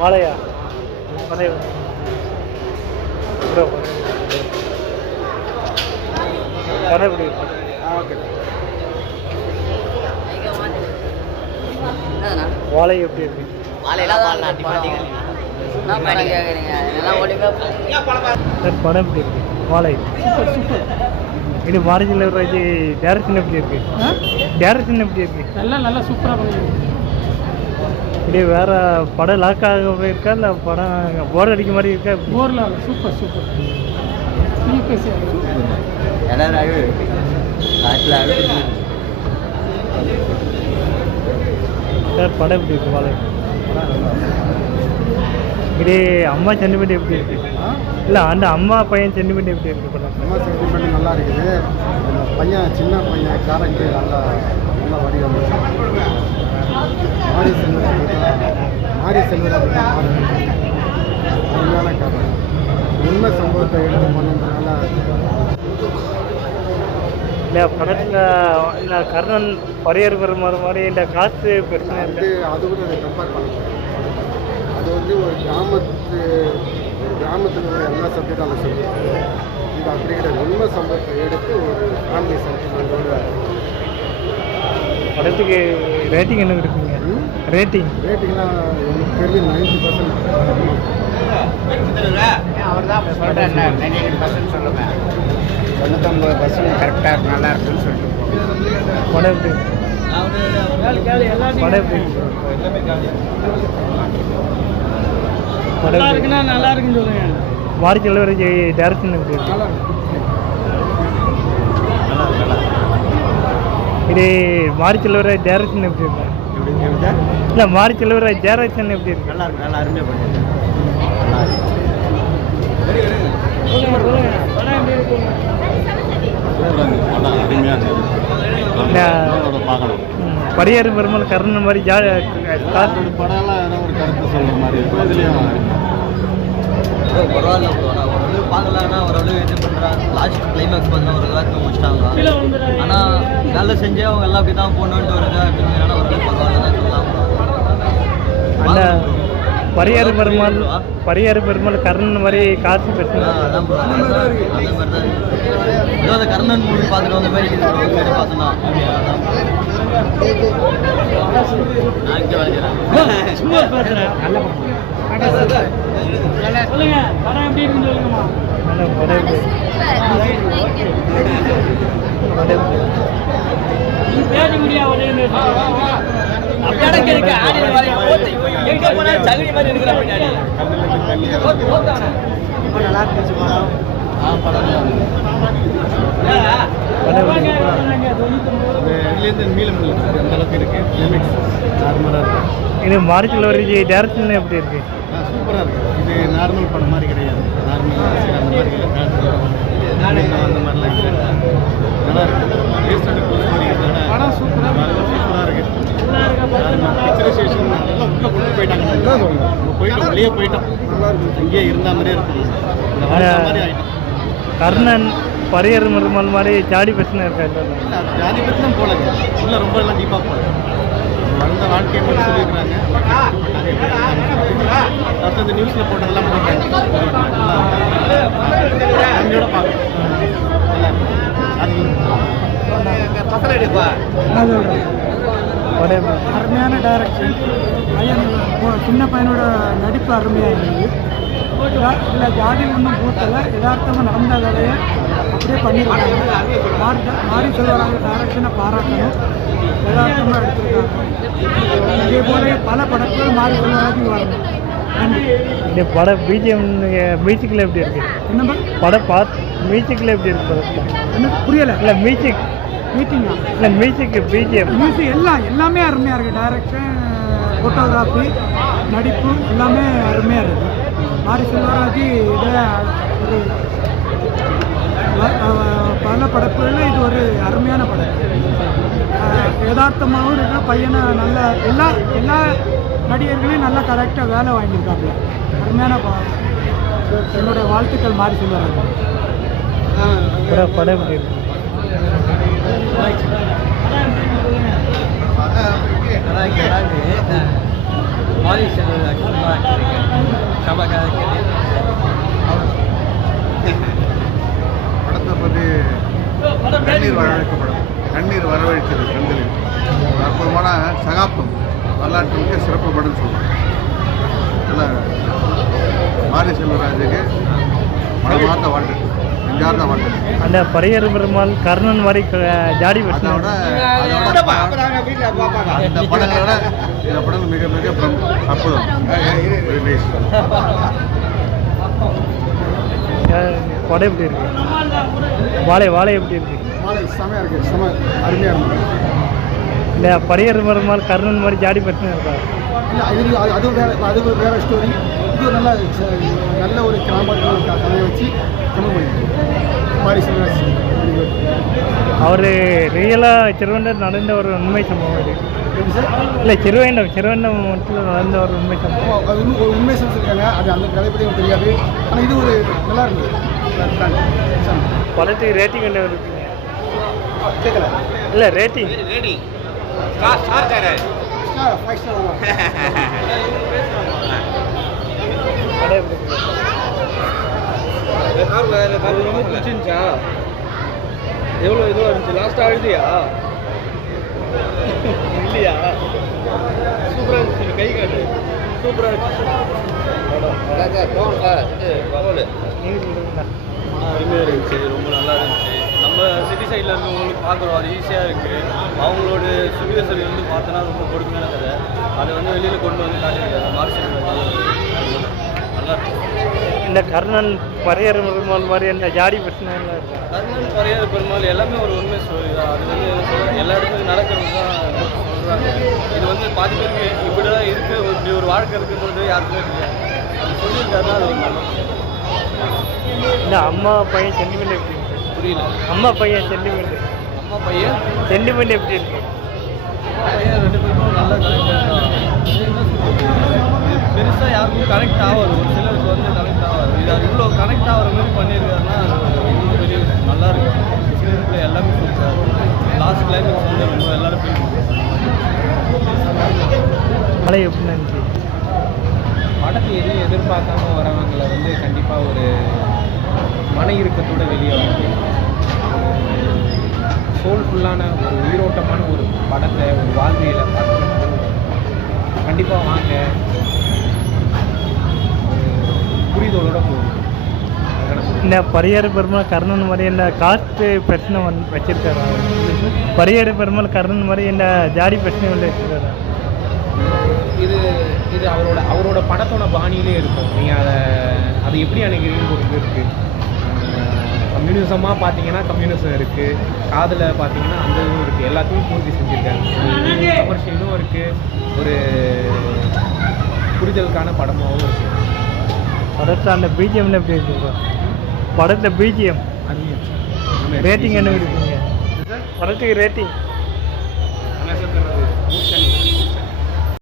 வாழையா வாழை ப்ரோ படம் எப்படி இருக்கு? ஓகே. வாழை எப்படி இருக்கு? சார் படம் எப்படி இருக்கு? வாழை இது மார்ஜினில் ராஜி டேரக்ஷன் எப்படி இருக்கு? டேரக்ஷன் எப்படி இருக்கு? நல்லா சூப்பராக பண்ணிருக்கு. இப்படி வேற படம் லாக் ஆக இருக்கா இல்லை படம் போர் அடிக்க மாதிரி இருக்கா? போரில் சூப்பர் சார் படம் எப்படி இருக்கு? வாழை இது அம்மா சென்டிமெண்ட் எப்படி இருக்கு? இல்லை அந்த அம்மா பையன் சென்டிமெண்ட் எப்படி இருக்கு படம்? அம்மா சென்டிமெண்ட் நல்லா இருக்குது. பையன் சின்ன பையன் கேரக்டர் நல்லா வடிவமைச்சு மாரி செல்வராஜ் தான் உண்மையான கதை, உண்மை சம்பவத்தை எடுத்து பண்ணதுனால இல்லை படத்தில் இல்லை கர்ணன் பரியர் பெறுமாறு மாதிரி இந்த காசு பிரச்சனை வந்து அது கூட அதை கம்பேர் பண்ண அது வந்து ஒரு கிராமத்தில் உள்ள எல்லா சப்ஜெக்டாக சொல்லுவாங்க. இது அப்படி கிடையாது, உண்மை சம்பவத்தை எடுத்து ஒரு ஃபேமிலி சென்டிமெண்டோட. படத்துக்கு ரேட்டிங் என்ன கொடுப்பீங்க? ரேட்டிங்னா எனக்கு தெரிஞ்சு 90%. அவர் தான் சொல்கிறேன் 98% சொல்லுவேன். 99% கரெக்டாக நல்லா இருக்குன்னு சொல்லிட்டு படம் எப்படி நல்லா இருக்குன்னா நல்லா இருக்குன்னு சொல்லுங்க. மாரி செல்வராஜ் டேரக்ஷன் எப்படி இருக்கு? இது மாரி செல்வராஜ் டேரக்ஷன் எப்படி இருக்கு? இல்லை மாரி செல்வராஜ் டேரக்ஷன் எப்படி இருக்கு? நல்லா இருக்கு, நல்லா அருமையாக பண்ணிருக்கு. பரியர் பெருமாள் கர்ணன் மாதிரி படம்லாம் ஏதோ ஒரு கருத்து சொல்கிற மாதிரி இருக்கும். அதுலேயும் பரவாயில்ல ப்ரோ, நான் ஓரளவு பார்க்கலான்னா ஓரளவு இது பண்ணுறேன். லாஸ்ட் கிளைமேக்ஸ் பார்த்தா ஒரு எல்லாத்தையும் முடிச்சிட்டாங்க. ஆனால் வேலை செஞ்சு அவங்க எல்லாம் அப்படி தான் போகணுன்ட்டு வருது அப்படிங்கிறனால ஓரளவு பரவாயில்ல தான் சொல்லலாம். அந்த பரியர் பெருமாள் கர்ணன் மாதிரி காசு பிரச்சனை அதான் ப்ரோ, அந்த மாதிரி தான் இருக்குது. ஏதோ அந்த கர்ணன் மூவி பார்த்துட்டு வந்த மாதிரி இருக்குது ப்ரோ. கேட்டு பார்த்தோன்னா நான் இங்கே வரைக்கிறேன். சும்மா பேசுகிறேன். சொல்லுங்க படம் எப்படி இருக்குன்னு சொல்லுங்கம்மா. பேச முடியாது. நல்லா இருந்துச்சு படம். இது மாரி செல்வராஜ் டேரக்ஷன் எப்படி இருக்கு? சூப்பராக இருக்குது. இது நார்மல் படம் மாதிரி கிடையாது. நார்மல் அந்த மாதிரி அந்த மாதிரிலாம் இல்லை. நல்லா இருக்குது. படம் சூப்பராக இருக்குது. பிக்சரைசேஷன் நல்லா உள்ளே கொண்டு போயிட்டாங்க. நம்ம போயிட்டோம், வெளியே போயிட்டோம். நல்லா இருக்குது. இங்கேயே இருந்த மாதிரியே இருக்கும். இந்த மாதிரி ஆகிட்டோம். கர்ணன் பரியர் பெருமாள் மாதிரி ஜாடி பிரச்சனை இருக்கா? ஜாதி பற்றி தான் போகலங்க. உள்ளே ரொம்ப எல்லாம் டீப்பாக போகல. வளர்ந்த வாழ்க்கையை மட்டும் சொல்லியிருக்கிறாங்க. அடுத்து இந்த நியூஸில் போட்டதெல்லாம் போட்டாங்க. ஃபேமிலியோட பார்க்கணும். அருமையான டைரக்ஷன். பையன் சின்ன பையனோட நடிப்பு அருமையாக இருந்தது. இல்லை ஜாதி ஒன்றும் பூத்தலை, யதார்த்தமாக நடந்த வேலையை அப்படியே பண்ணியிருக்காங்க. மாரி செல்வராஜ் டைரக்ஷனை பாராட்டணும். யதார்த்தமாக எடுத்திருக்காங்க. இதே போல பல படங்கள் மாரி செல்வராஜ் வரணும். நன்றி. இந்த படம் பிஜிஎம் மியூசிக்கில் எப்படி இருக்கு? என்ன படம் மியூசிக்கில் எப்படி இருக்கு? என்ன புரியலை? இல்லை மியூசிக் மீட்டிங்கா? இல்லை மியூசிக் பிஜிஎம் மியூசிக் எல்லாமே அருமையாக இருக்குது. டைரக்ஷன், ஃபோட்டோகிராஃபி, நடிப்பு எல்லாமே அருமையாக இருக்குது. மாரி செல்வராஜ் இதை ஒரு பல படைப்புகளில் இது ஒரு அருமையான படம். யதார்த்தமாகவும் இருக்கிற பையனை நல்ல எல்லா நடிகர்களையும் நல்லா கரெக்டாக வேலை வாங்கியிருக்காங்க. அருமையான என்னோடய வாழ்த்துக்கள் மாரி செல்வராஜ். படம் எப்படி இருக்கு? வாரிசு அற்புதமாக நடிச்சிருக்கு. செம கேரக்டர். படத்தை பற்றி கண்ணீர் வரவழைக்க படம். கண்ணீர் வரவழைச்சது கண்களில் ஒரு அற்புதமான சகாப்தம், வரலாற்று மிக்க சிறப்பு படம் சொல்லுவேன். அதில் மாரி செல்வராஜுக்கு மனமார்ந்த வாழ்க்கை, நெஞ்சார்ந்த வாழ்க்கை. அந்த பரையர் பெருமாள் கர்ணன் மாதிரி ஜாடி பசங்க அந்த படங்களோட இந்த படம் மிக மிக அற்புதம். Very nice. கொடை எப்படி இருக்கு? வாழை எப்படி இருக்கு? மாலை செமையாக இருக்குது, செம அருமையாக இருந்தது. இல்லை பரையர் பெருமாள் கர்ணன் மாதிரி ஜாடி பசங்க இருக்கா? இல்லை அது வேற ஸ்டோரி. இது நல்ல ஒரு கிராமத்தில் கதையை வச்சு தமிழ் பண்ணி மாரி செல்வராஜ் அவர் ரியலாக திருவண்ணம் நடந்த ஒரு உண்மை சம்பவம் இது. இல்லை திருவண்ணம் மட்டும் நடந்த ஒரு உண்மை சம்பவம். அது இன்னும் ஒரு உண்மை சொல்லியிருக்காங்க. அது அந்த கதை பற்றி எனக்கு தெரியாது. ஆனால் இது ஒரு நல்லா இருந்தது. படத்துக்கு ரேட்டிங் என்ன இருக்குங்க? கேட்கல. இல்லை ரேட்டிங் ஸ்டார் 5 ஸ்டார் படம் எப்படி இருக்கு? ரொம்ப பிடிச்சிருந்துச்சா? எவ்வளோ இதுவாக இருந்துச்சு? லாஸ்ட்டாக அழுதியா? இல்லையா? சூப்பராக இருந்துச்சு. கை காட்டு. சூப்பராக இருந்துச்சு. நீங்கள் சொல்லுங்கண்ணா. அருமையாக இருந்துச்சு. ரொம்ப நல்லா இருந்துச்சு. நம்ம சிட்டி சைடில் இருக்கவங்களுக்கு பார்க்குறோம், அது ஈஸியாக இருக்குது. அவங்களோட சுவிதசரி வந்து பார்த்தோன்னா ரொம்ப கொடுமையான கதை. அதை வந்து வெளியில் கொண்டு வந்து காட்டியிருக்காங்க. மார்ஷல் நல்லா இருக்கும். இந்த கர்ணன் பரையர் பெருமாள் மாதிரி அந்த ஜாடி பிரச்சனை எல்லாம் இருக்கு. கர்ணன் பரையர் பெருமாள் எல்லாமே ஒரு உண்மை ஸ்டோரி தான். அது வந்து எல்லா இடத்துலையும் நடக்கிறது தான் சொல்கிறாங்க. இது வந்து பாதி பேருக்கு இப்படி தான் இருக்குது, இப்படி ஒரு வாழ்க்கை இருக்குன்றது யாருக்குமே தெரியாது. அது சொல்லியிருக்காருன்னா அது ஒரு நல்ல இந்த அம்மா பையன் சென்டிமெண்ட் எப்படி இருக்கு? புரியல. அம்மா பையன் சென்டிமெண்ட் அம்மா பையன் எப்படி இருக்கு? பையன் 2 பேருக்கும் நல்ல பெருசாக யாருக்கும் கனெக்ட் ஆகாது. ஒரு சிலருக்கு வந்து கனெக்ட் ஆகாது. இது இவ்வளோ கனெக்ட் ஆகிற மாதிரி பண்ணியிருக்காருன்னா ரொம்ப பெரிய நல்லா இருக்கு. ஸ்க்ரீன் எல்லாமே சூப்பராக. லாஸ்ட் கிளைமேக்ஸ் வந்து ரொம்ப எல்லாரும் மழை எப்படி இருந்துச்சு? படத்தை எதுவும் எதிர்பார்க்காம வரவங்களை வந்து கண்டிப்பாக ஒரு மன இறுக்கத்தோட வெளியே வந்து சோல்ஃபுல்லான ஒரு உயிரோட்டமான ஒரு படத்தை, ஒரு வாழ்வியலை பார்த்து கண்டிப்பாக வாங்க, புரிதலோட போகும். இந்த பரையர் பெருமாள் கர்ணன் மாதிரி இந்த காஸ்ட் பிரச்சனை வச்சிருக்காரு. பரையர் பெருமாள் கர்ணன் மாதிரி இந்த ஜாடி பிரச்சனை வந்து வச்சிருக்காரு. இது இது அவரோட படத்தோட பாணியிலே இருக்கும். நீங்கள் அதை எப்படி அணுகிறீங்கன்னு ஒரு இது இருக்குது. கம்யூனிசமாக பார்த்தீங்கன்னா கம்யூனிசம் இருக்குது, காதில் பார்த்தீங்கன்னா அந்த இதுவும் இருக்குது. எல்லாத்தையும் பூர்த்தி செஞ்சுருக்காங்க. கமர்ஷியலும் இருக்குது, ஒரு புரிதலுக்கான படமாகவும் இருக்குது. படத்தில் அந்த பிஜிஎம்ல எப்படி இருக்கு? படத்தில் பிஜிஎம் ரேட்டிங் என்ன இருக்குங்க? படத்துக்கு ரேட்டிங் என்ன சொல்கிறது?